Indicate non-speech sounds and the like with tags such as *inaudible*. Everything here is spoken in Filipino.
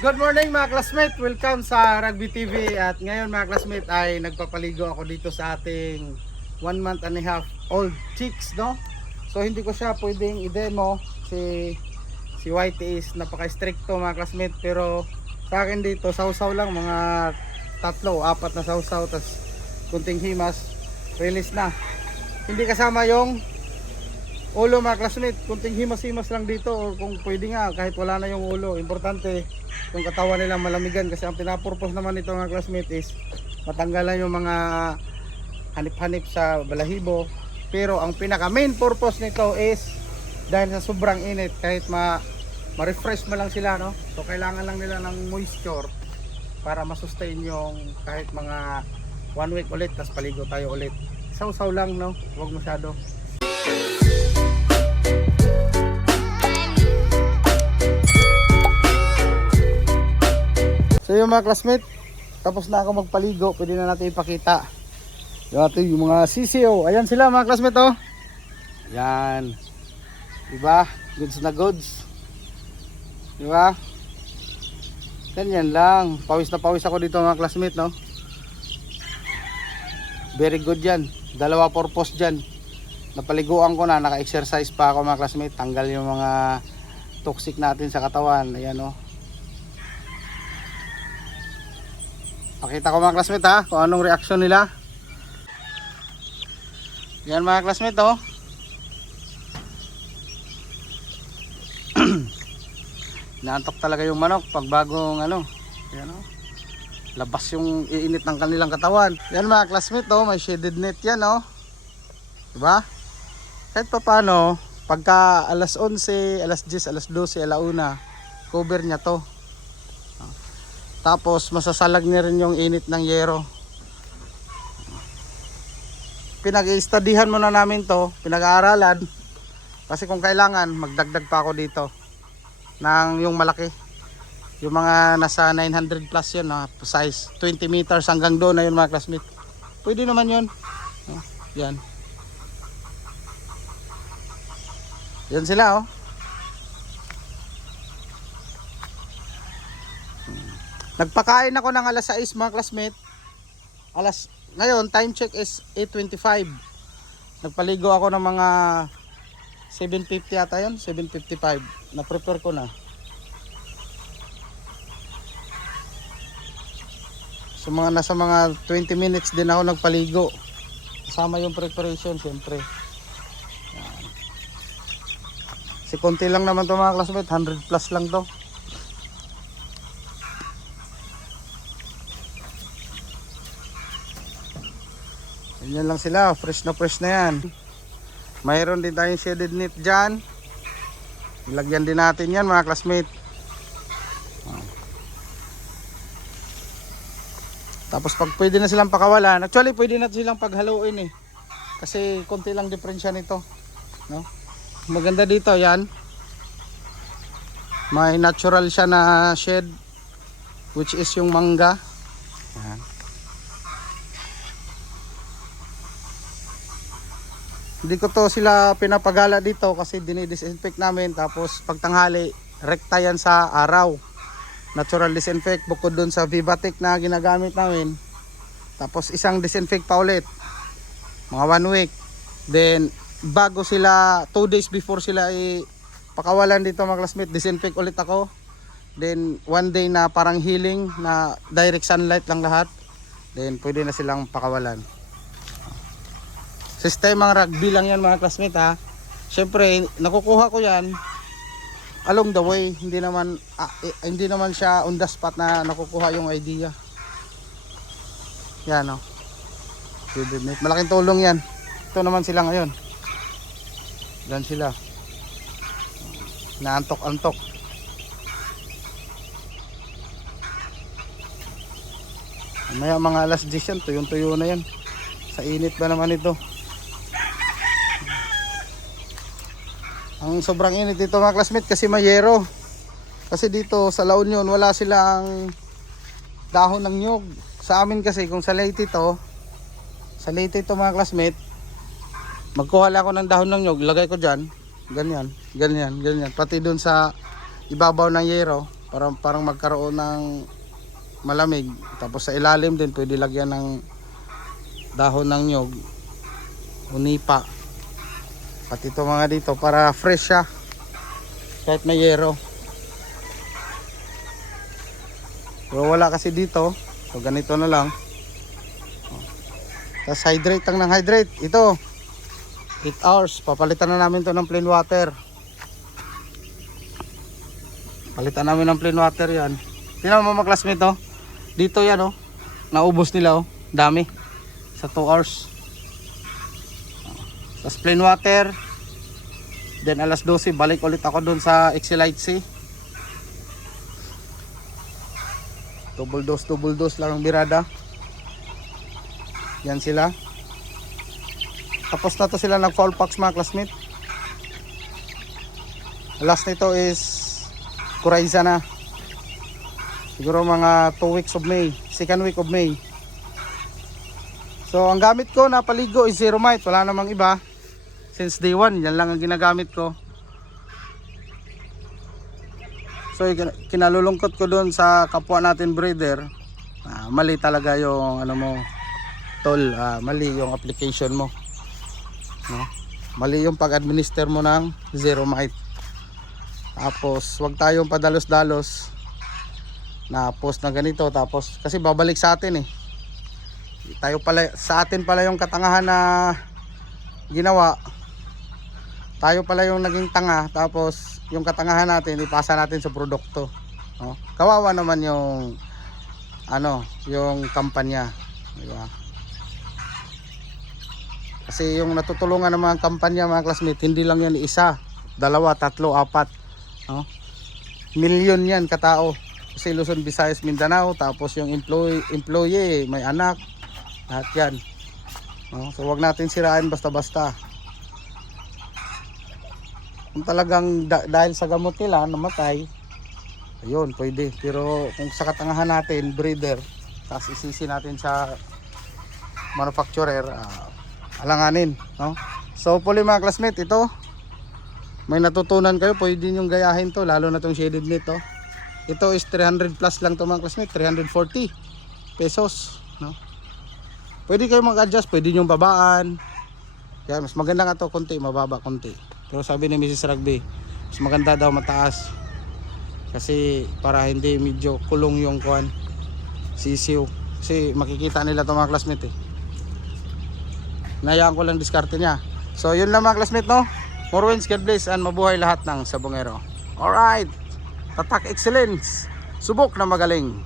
Good morning mga classmate, welcome sa Rugby TV at ngayon mga classmate ay nagpapaligo ako dito sa ating one month and a half old chicks no? So hindi ko siya pwedeng i-demo. Si si Whitey is napaka-stricto mga classmate. Pero sa akin dito sausaw lang. Mga tatlo apat na sausaw tas kunting himas. Release na. Hindi kasama yung ulo mga classmate kunting himas-himas lang dito or kung pwede nga kahit wala na yung ulo importante yung katawan nila malamigan kasi ang pinapurpose naman nito mga classmate is matanggalan yung mga hanip-hanip sa balahibo. Pero ang pinaka main purpose nito is dahil sa sobrang init kahit ma ma-refresh mo lang sila no? So kailangan lang nila ng moisture para masustain yung kahit mga one week ulit tas paligo tayo ulit. Saw-saw lang no? Huwag masyado So yung mga classmate, tapos na ako magpaligo, pwede na natin ipakita. Yung ating yung mga CCO, ayan sila mga classmate oh. Yan. Diba? Goods na goods. Diba? Ganyan lang. Pawis na pawis ako dito mga classmate no. Very good yan. Dalawa purpose dyan. Napaliguan ko na, naka-exercise pa ako mga classmate. Tanggal yung mga toxic natin sa katawan. Ayan oh. Pakita ko mga classmate ha, kung anong reaction nila. Yan mga classmate oh. *clears throat* Naantok talaga yung manok pag bagong ano. Yan oh. Labas yung iinit ng kanilang katawan. Yan mga classmate oh, may shaded net yan oh. Diba? Kahit pa paano, pagka alas 11, alas 10, alas 12, alauna, cover niya to. Tapos masasalag niya rin yung init ng yero. Pinag-i-studyhan muna namin to, pinag-aaralan. Kasi kung kailangan, magdagdag pa ako dito ng yung malaki. Yung mga nasa 900 plus yun, no? size 20 meters hanggang doon na yun mga classmate. Pwede naman yun. Oh, yan. Yan sila oh. Nagpakain ako ng alas 6 mga classmate. Alas, ngayon time check is 8.25. Nagpaligo ako ng mga 7.50 yata yun, 7.55. Na-prepare ko na. So mga nasa mga 20 minutes din ako nagpaligo. Kasama yung preparation syempre. Si konti lang naman to mga classmate, 100 plus lang to. Ganyan lang sila, fresh na fresh na yan. Mayroon din tayong shaded net dyan. Ilagyan din natin yan mga classmate. Tapos pag pwede na silang pakawalan, actually pwede na silang paghaluin eh. Kasi konti lang diferensya nito. No? Maganda dito yan. May natural siya na shed which is yung mangga. Yan. Hindi ko to sila pinapagala dito kasi dinidisinfect namin tapos pagtanghali rekta yan sa araw. Natural disinfect bukod dun sa Vivatek na ginagamit namin. Tapos isang disinfect pa ulit. Mga one week. Then bago sila 2 days before sila i pakawalan dito mga classmate disinfect ulit ako. Then one day na parang healing na direct sunlight lang lahat. Then pwede na silang pakawalan. Sistemang rugby lang yan mga classmate ha. Siyempre, nakukuha ko yan along the way. Hindi naman ah, eh, hindi naman siya on the spot na nakukuha yung idea. Yan o. Oh. Malaking tulong yan. Ito naman sila ngayon. Yan sila. Naantok-antok. Maya mga alas 10 yan, tuyong-tuyo na yan. Sa init ba naman ito? Ang sobrang init dito mga classmate kasi mayero. Kasi dito sa La Union wala silang dahon ng nyug. Sa amin kasi kung sa Leyte to, sa Leyte to mga classmate, magkuha lang ako ng dahon ng nyug, lagay ko diyan, ganyan, ganyan, ganyan. Pati doon sa ibabaw ng yero, Para parang magkaroon ng malamig. Tapos sa ilalim din pwede lagyan ng dahon ng nyog. Unipa. Pati ito mga dito para fresh siya. Kahit may yero. Pero wala kasi dito. So ganito na lang. Tapos hydrate lang ng hydrate. Ito. 8 hours. Papalitan na namin to ng plain water. Palitan namin ng plain water yan. Tingnan mo mga classmate oh. Dito yan oh. Naubos nila oh. Dami. Sa 2 hours. Tapos plain water. Then alas 12 balik ulit ako dun sa Exelite C. Double dose, double dose lang ang birada. Yan sila. Tapos na to sila nag fall packs mga classmate. Last nito is Kuraiza na. Siguro mga 2 weeks of May. Second week of May. So ang gamit ko na paligo is Zero Mite. Wala namang iba. Since day 1, yan lang ang ginagamit ko. So kin- kinalulungkot ko doon sa kapwa natin breeder. ah, mali talaga yung ano mo tol, ah, mali yung application mo. No? Mali yung pag-administer mo ng Zero Mite. Tapos wag tayong padalos-dalos na post na ganito tapos kasi babalik sa atin eh. Tayo pala sa atin pala yung katangahan na ginawa. Tayo pala yung naging tanga tapos yung katangahan natin ipasa natin sa produkto. No? Kawawa naman yung ano, yung kampanya, di ba? Kasi yung natutulungan ng mga kampanya mga classmate, hindi lang yan isa, dalawa, tatlo, apat. No? Milyon yan katao. Kasi Luzon, Visayas, Mindanao, tapos yung employee, employee may anak, lahat yan. No? So wag natin sirain basta-basta. Kung talagang da- dahil sa gamot nila namatay, ayun, pwede. Pero kung sa katangahan natin, breeder, tapos isisi natin sa manufacturer, ah, alanganin, no? So, hopefully mga classmate, ito, may natutunan kayo, pwede yung gayahin to, lalo na tong shaded nito. Ito is 300 plus lang to mga classmate, 340 pesos, no? Pwede kayo mag-adjust, pwede yung babaan. Kaya mas maganda nga to konti, mababa konti. Pero sabi ni Mrs. Rugby, mas maganda daw mataas. Kasi para hindi medyo kulong yung kuan sisiw. Kasi makikita nila to mga classmate eh. Nayaan ko lang diskarte niya. So yun lang mga classmate no. More wins, God bless, and mabuhay lahat ng sabongero. Alright. Tatak excellence. Subok na magaling.